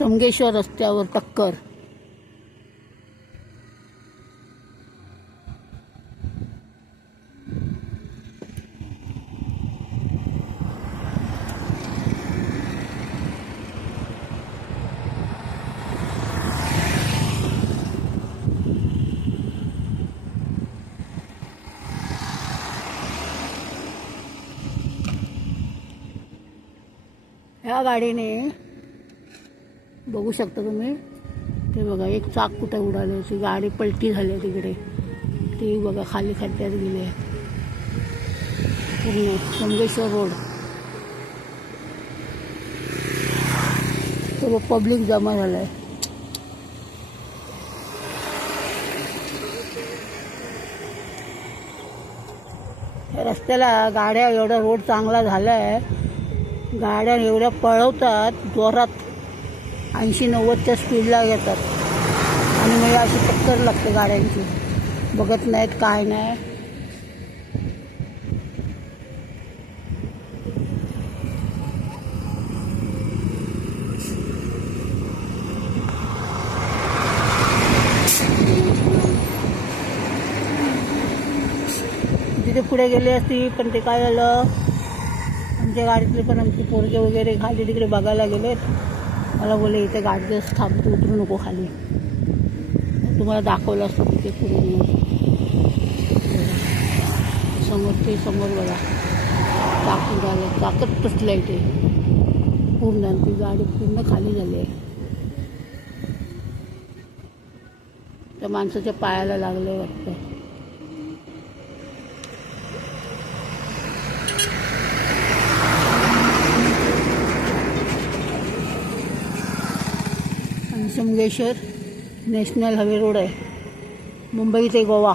समगेश्वर रस्त्यावर टक्कर. ह्या गाडीने बघू शकता तुम्ही, ते बघा एक चाक कुठे उडाले, ती गाडी पलटी झाली आहे तिकडे, ती बघा खाली खड्ड्यात गेली आहे पूर्ण. समगेश्वर रोड सर्व पब्लिक जमा झालं आहे. या रस्त्याला गाड्या, एवढा रोड चांगला झाला आहे, गाड्या एवढ्या पळवतात जोरात, 80-90च्या स्पीडला येतात आणि मग अशी टक्कर लागते गाड्यांची, बघत नाहीत काय नाही. तिथे पुढे गेली असती, पण ते काय झालं, आमच्या गाडीतले पण आमचे पोरगे वगैरे खाली तिकडे बघायला गेलेत. मला बोलले इथे गाडीच थांबतो, उतरू नको खाली, तुम्हाला दाखवलं असतं तिथे पुढे. समोर ते समोर बघा चाक उडालं, चाकच तुटलं इथे पूर्ण, ती गाडी पूर्ण खाली झाली आहे. त्या माणसाच्या पायाला लागलं वाटतं. समगेश्वर नॅशनल हायवे रोड आहे, मुंबई ते गोवा.